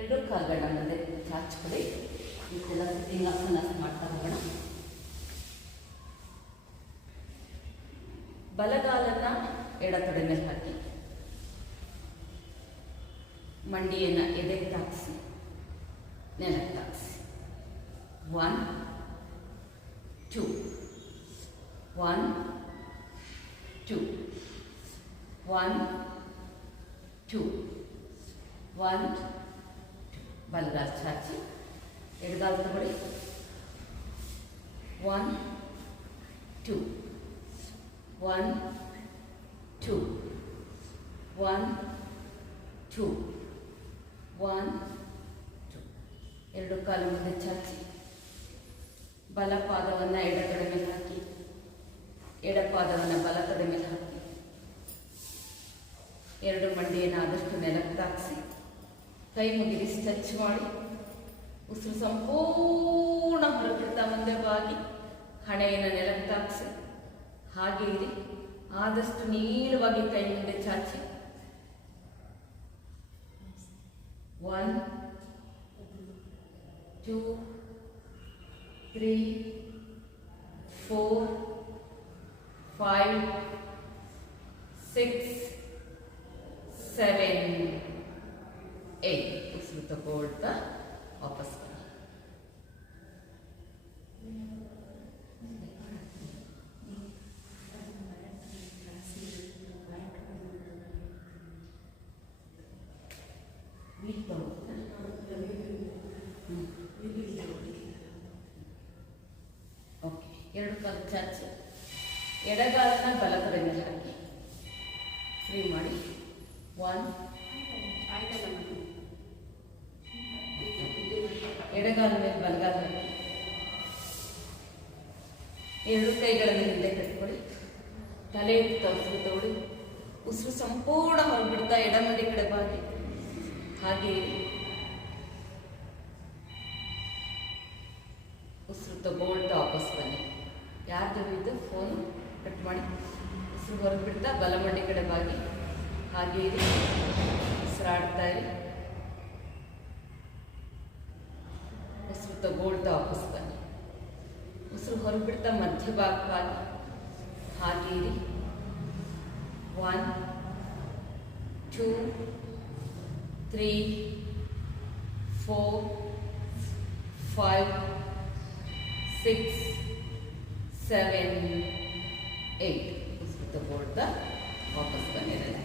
ಎರಡು ಕಾಲುಗಳನ್ನ ಮುಂದೆ ಚಾಚ್ಕೊಳ್ಳಿ. ಇದೆಲ್ಲ ಸಿಟ್ಟಿಂಗ್ ಆಸನ ಮಾಡ್ತಾ ಹೋಗೋಣ. ಬಲಗಾಲನ್ನ ಎಡತೊಡೆ ಮೇಲೆ ಹಾಕಿ, ಮಂಡಿಯನ್ನು ಎದೆಗೆ ತಾಗಿಸಿ, ನೆಲಕ್ಕೆ ತಾಗಿಸಿ. 1 2 1 2 1 2 1 2. ಬಲಗಾಲ ಚಾಚಿ, ಎಡಗಾಲ ತಗೊಳ್ಳಿ. 1 2 1 2 1 2 1 2. ಎರಡು ಕಾಲು ಮುಂದೆ ಚಾಚಿ, ಬಲ ಪಾದವನ್ನು ಎಡಗಡೆ ಮೇಲೆ ಹಾಕಿ, ಎಡ ಪಾದವನ್ನು ಬಲ ಕಡೆ ಮೇಲೆ ಹಾಕಿ, ಎರಡು ಮಂಡಿಯನ್ನು ಆದಷ್ಟು ನೆಲಕ್ಕೆ ತಾಗಿಸಿ, ಕೈ ಮುಗಿಲಿ ಸ್ಟ್ರೆಚ್ ಮಾಡಿ, ಉಸಿರು ಸಂಪೂರ್ಣ ಹೊರಬಿಡ್ತಾ ಮುಂದೆ ಬಾಗಿ, ಹಣೆಯನ್ನು ನೆಲಕ್ಕೆ ತಾಗಿಸಿ, ಹಾಗೆ ಇರಿ. ಆದಷ್ಟು ನೀಳವಾಗಿ ಕೈ ಮುಂದೆ ಚಾಚಿ. 1 2 3 4 5 6 7 8. ಉಸಿರು ತಗೊಳ್ತಾ ವಾಪಸ್ ಬನ್ನಿ. ಓಕೆ, ಎರಡು ಕಾಲು ಚಾಚಿ, ಎಡಗಾಲನ್ನ ಬಲ ಕಡೆ ಮೇಲೆ ಹಾಕಿ, ಫ್ರೀ ಮಾಡಿ. 1 ಎಡಗಾಲ ಮೇಲೆ ಬಲಗಾಲ ಹಾಕಿ, ಎರಡು ಕೈಗಳನ್ನು ಹಿಂದೆ ಕಟ್ಕೊಳ್ಳಿ, ತಲೆ ಉಸಿರು ತಗೊಳ್ಳಿ, ಉಸಿರು ಸಂಪೂರ್ಣ ಹೊರಬಿಡ್ತಾ ಎಡಮಂಡಿ ಕಡೆ ಬಾಗಿ, ಹಾಗೆ ಉಸಿರು ತಗೊಳ್ತಾ ವಾಪಸ್ ಬನ್ನಿ. ಯಾರ್ದು ಇದು ಫೋನು ಕಟ್ ಮಾಡಿ, ಉಸಿರು ಹೊರಬಿಡ್ತಾ ಬಲಮಂಡಿ ಕಡೆ ಬಾಗಿ, ಹಾಗೆ ಇರಿ, ಉಸಿರಾಡ್ತಾ ಇರಿ, ಉಸಿರು ತಗೊಳ್ತಾ ವಾಪಸ್ ಬನ್ನಿ. ಉಸಿರು ಹೊರಬಿಡ್ತಾ ಮಧ್ಯಭಾಗವಾಗಿ, ಹಾಗೆ ಇರಿ. 1 2 3 4 5 6 7 8.